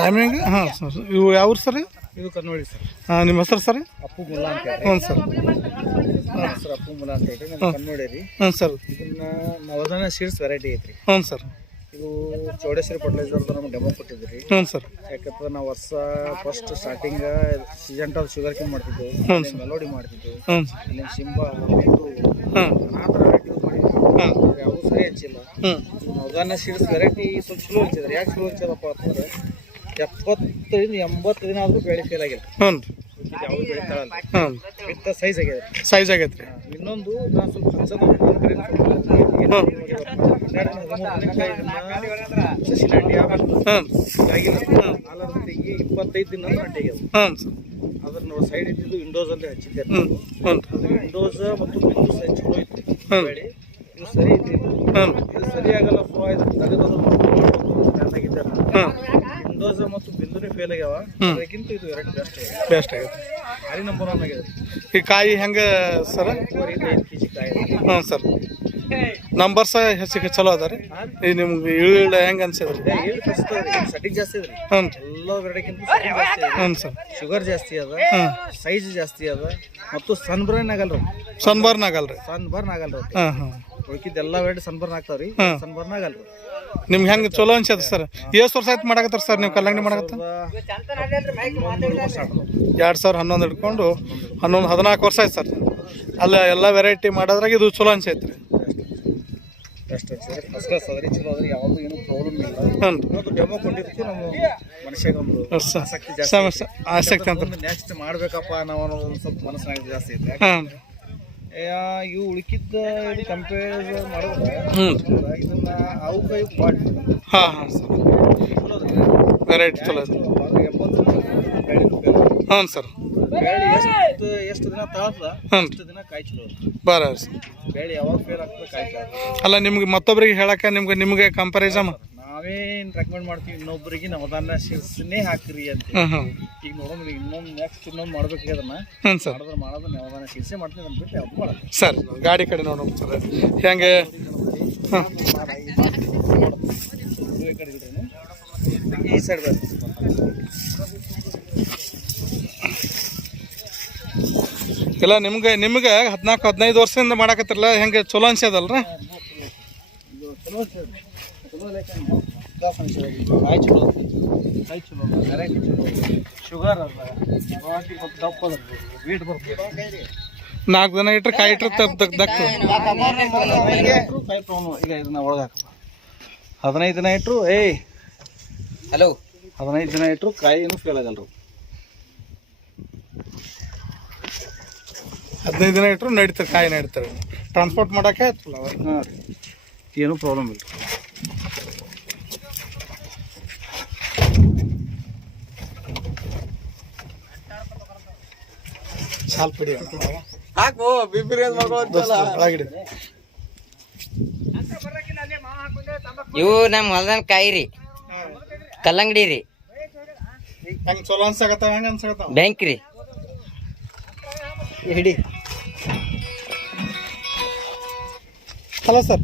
Timing ಹಾಂ sir ಇವು ಯಾವ ಸರ್ ಇದು? ಕನ್ನೋಳಿ ಸರ್. ಹಾಂ ನಿಮ್ಮ ಹೆಸರು ಸರ್? ಅಪ್ಪು ಮುಲ್ಲಾ ಅಂತ ಹೇಳಿ. ಹ್ಞೂ ಸರ್. ಸರ್ ಅಪ್ಪು ಮುಲ್ಲಾ ಅಂತ ಹೇಳಿ. ನಮ್ಮ ಕನ್ನೋಳಿ ರೀ. ಹ್ಞೂ ಸರ್. ಇದನ್ನ ನವಧಾನ ಸೀಡ್ಸ್ ವೆರೈಟಿ ಐತ್ರಿ. ಹ್ಞೂ ಸರ್. ಇದು ಚೌಡೇಶ್ವರಿ ಫರ್ಟಿಲೈಸರ್ದು ನಮ್ಗೆ ಡೆಮೋ ಕೊಟ್ಟಿದ್ರಿ. ಹ್ಞೂ ಸರ್. ಯಾಕಂದ್ರೆ ನಾವು ವರ್ಷ first starting season tall sugar king ಮಾಡ್ತಿದ್ದೆವು. ಮೆಲೋಡಿ ಮಾಡ್ತಿದ್ದೆವು. ಹ್ಞೂ ಸಿಂಬಾ ಇದು ಹಾಂ ಯಾವುದು ಸರಿ ಹಚ್ಚಿಲ್ಲ ಸೀಡ್ಸ್ ವೆರೈಟಿ ಸ್ವಲ್ಪ ಚಲೋ ಹಚ್ಚಿದ್ರಿ ಯಾಕೆ ಚಲೋ ಹಚ್ಚಿದಪ್ಪ ಅಂತಂದ್ರೆ ಎಪ್ಪತ್ತರಿಂದ ಎಂಬತ್ತು ದಿನ ಆದರೂ ಬೆಳೆ ಫೇಲ್ ಆಗಿಲ್ಲ ಹ್ಞೂ ಸೈಜ್ ಸೈಜ್ ಆಗೈತೆ ಇನ್ನೊಂದು ನಾನು ಸ್ವಲ್ಪ ಹಚ್ಚೋದು ಸಸಿ ನಾಟಿ ಆಗಿಲ್ಲ ಇಪ್ಪತ್ತೈದು ದಿನ ನಾಟಿ ಆಗ್ಯದ ಸೈಡ್ ಇದ್ದಿದ್ದು ವಿಂಡೋಸ್ ಅಲ್ಲಿ ಹಚ್ಚಿದ್ದೆ ವಿಂಡೋಸ್ ಮತ್ತು ಬಿಂದು ಸೈಜ್ ಚಲೋ ಇತ್ತು. ಇದು ಸರಿ ಐತಿ. ಇದು. ಹ್ಞೂ ಇದು ಸರಿ ಆಗಲ್ಲ ಫ್ಲೋ ಆಯ್ತು ತೆಗೆದು ಆಗಿದ್ದೆ ಹಾಂ ವಿಂಡೋಸ್ ಮತ್ತು ಬಿಂದುನೇ ಫೇಲ್ ಆಗ್ಯಾವ. ಅದಕ್ಕಿಂತ ಇದು ಎರಡು ಬೆಸ್ಟ್ ಬೆಸ್ಟ್ ಆಗೈತೆ ಭಾರಿ ನಂಬರ್ ಒನ್ ಆಗಿದೆ. ಈ ಕಾಯಿ ಹೆಂಗೆ ಸರ್ ಮೂವರಿಂದ ಐದು ಕೆ ಜಿ ಕಾಯಿ ಹ್ಞೂ ಸರ್ ನಂಬರ್ಸ ಹೆಚ್ಚಿಗೆ ಚಲೋ ಅದ ರೀ ಈ ನಿಮ್ಗೆ ಇಳಿದ ಹೆಂಗೆ ಅನ್ಸಿದ್ರಿ? ಏಳು ಸಟಿಂಗ್ ಜಾಸ್ತಿ ಇದ್ರಿ ಹ್ಞೂ ಎಲ್ಲ ಸಟಿಂಗ್ ಜಾಸ್ತಿ ಇದೆ ಹ್ಞೂ ಸರ್ ಶುಗರ್ ಜಾಸ್ತಿ ಅದ. ಸೈಜ್ ಜಾಸ್ತಿ ಅದ. ಮತ್ತು ಸನ್ಬರ್ನ್ ಆಗಲ್ರಿ. ಸನ್ಬರ್ನ್ ಆಗಲ್ರಿ. ಸನ್ಬರ್ನ್ ಆಗಲ್ರಿ. ಹಾಂ ಹಾಂ ಉಳ್ಕಿದ ಎಲ್ಲ ವೆರೈಟಿ ಸನ್ಬರ್ನ್ ಆಗ್ತಾವ್ರಿ. ಸನ್ಬರ್ನ್ ಆಗಲ್ರಿ ನಿಮ್ಗೆ ಹೆಂಗೆ ಚಲೋ ಅನ್ಸದ ಸರ್? ಎಷ್ಟು ವರ್ಷ ಆಯ್ತು ಮಾಡಕತ್ತಾರ ಸರ್ ನೀವು ಕಲ್ಲಂಗಡಿ ಮಾಡಾಕತ್ತ? ಎರಡು ಸಾವಿರ ಹನ್ನೊಂದು ಹಿಡ್ಕೊಂಡು ಹನ್ನೊಂದು ಹದಿನಾಲ್ಕು ವರ್ಷ ಆಯ್ತು ಸರ್. ಅಲ್ಲ ಎಲ್ಲ ವೆರೈಟಿ ಮಾಡೋದ್ರಾಗ ಇದು ಚಲೋ ಅನ್ಸೈತೆ ರೀ ಅನ್ಸರಿ ಫಸ್ಟ್ ಕ್ಲಾಸ್ ಅದ್ರಿ ಚಲೋ ಅದ್ರಿ ಯಾವುದು ಏನು ಪ್ರಾಬ್ಲಮ್ ಇಲ್ಲ. ಇವತ್ತು ಡೆಮೋ ಕೊಟ್ಟಿದ್ದಕ್ಕೆ ನಮ್ಮ ಮನುಷ್ಯಾಗ ಒಂದು ಆಸಕ್ತಿ ಜಾಸ್ತಿ ಆಸಕ್ತಿ ಅಂತ ನೆಕ್ಸ್ಟ್ ಮಾಡ್ಬೇಕಪ್ಪ ನಾವು ಸ್ವಲ್ಪ ಮನಸ್ಸಿನಾಗ ಜಾಸ್ತಿ ಐತೆ ಇವು ಉಳಿಕಿದ್ದ ಕಂಪೇರ್ ಹ್ಞೂ ಇದನ್ನ ಅವು ಕೈ ಹಾಂ ಹಾಂ. ಸರ್. ವೆರೈಟಿ ಚಲೋ ಬೆಳೆ. ಹ್ಞೂ ಸರ್. ಬೆಳೆ ಎಷ್ಟು ಎಷ್ಟು ದಿನ ತಾಳ್ತದ ಅಷ್ಟು ದಿನ ಕಾಯಿ ಚಲೋ. ಬರ ಸರ್. ಬೆಳೆ ಯಾವಾಗ ಫೇಲ್ ಆಗ್ತದೆ ಕಾಯಿ ಅಲ್ಲ ನಿಮ್ಗೆ ಮತ್ತೊಬ್ಬರಿಗೆ ಹೇಳಕ್ಕೆ ನಿಮ್ಗೆ ನಿಮಗೆ ಕಂಪಾರಿಸಮ್ ನಾವೇನ್ ರೆಕಮೆಂಡ್ ಮಾಡ್ತೀವಿ ಇನ್ನೊಬ್ಬರಿಗೆ ನವಧಾನ್ಯ ಶಿರ್ಸನ್ನೇ ಹಾಕ್ರಿ ಅಂತ ಈಗ ನೋಡೋಣ ಇನ್ನೊಂದು ನೆಕ್ಸ್ಟ್ ಇನ್ನೊಂದು ಮಾಡ್ಬೇಕು ಅದನ್ನ. ಹ್ಞೂ ಸರ್. ಮಾಡಿದ್ರೆ ಮಾಡೋದು ನವಧಾನ್ಯ ಶಿರ್ಸೆ ಮಾಡ್ತೀನಿ ಅಂದ್ಬಿಟ್ಟು ಯಾವ್ದು ಮಾಡೋದು ಸರ್ ಗಾಡಿ ಕಡೆ ನೋಡೋಣ ಸರ್. ಹೆಂಗೆ? ಹಾಂ ಈ ಕಡೆ ಇಡ್ರಿ. ಈ ಸೈಡ್ ಬರ್ರಿ ಇಲ್ಲ ನಿಮ್ಗೆ ನಿಮ್ಗೆ ಹದಿನಾಲ್ಕು ಹದಿನೈದು ವರ್ಷದಿಂದ ಮಾಡಾಕತ್ತಿರಲ್ಲ ಹೆಂಗೆ ಚಲೋ ಅನ್ಸ್ಯದಲ್ರಿ? ಕಾಯಿ ಚಲೋ ಅದ. ಕಾಯಿ ಚಲೋ ಅದ. ವೆರೈಟಿ ಚಲೋ ಶುಗರ್ ಅದ ಮತ್ತು ದಪ್ಪ ಅದ ವೀಟ್ ಬರ್ತದೆ ನಾಲ್ಕು ದಿನ ಇಟ್ರೆ ಕಾಯಿ ಇಟ್ರೆ ತಪ್ಪು ದಕ್ ದಕ್ ಕಾಯಿ ತೊಗೊಂಡು ಈಗ ಇದನ್ನ ಒಳಗೆ ಹಾಕಪ್ಪ ಹದಿನೈದು ದಿನ ಇಟ್ಟರು ಏಯ್ ಹಲೋ ಹದಿನೈದು ದಿನ ಇಟ್ಟರು ಕಾಯಿ ಏನು ಫೇಲ್ ಆಗಲ್ರು ಹದಿನೈದು ದಿನ ಇಟ್ರು ನಡೀತಾರೆ ಕಾಯಿ ನಡೀತಾರೆ ಟ್ರಾನ್ಸ್ಪೋರ್ಟ್ ಮಾಡೋಕೆ ಆಯ್ತಲ್ಲ. ಹಾಂ ಏನು ಪ್ರಾಬ್ಲಮ್ ಇಲ್ಲ ಸಾಲ್ ಪುಡಿ ಹಾಕು ಒಳಗಿಡಿ. ಇವು ನಮ್ಮ ಹೊಲದನ್ ಕಾಯಿ ರೀ ಕಲ್ಲಂಗಡಿ ರೀ. ಹಂಗ ಚಲೋ ಅನ್ಸಕತ್ತಾವ ಹಂಗ ಅನ್ಸಕತ್ತಾವ? ಬ್ಯಾಂಕ್ ರೀ. ಹಿಡಿ. Hello sir.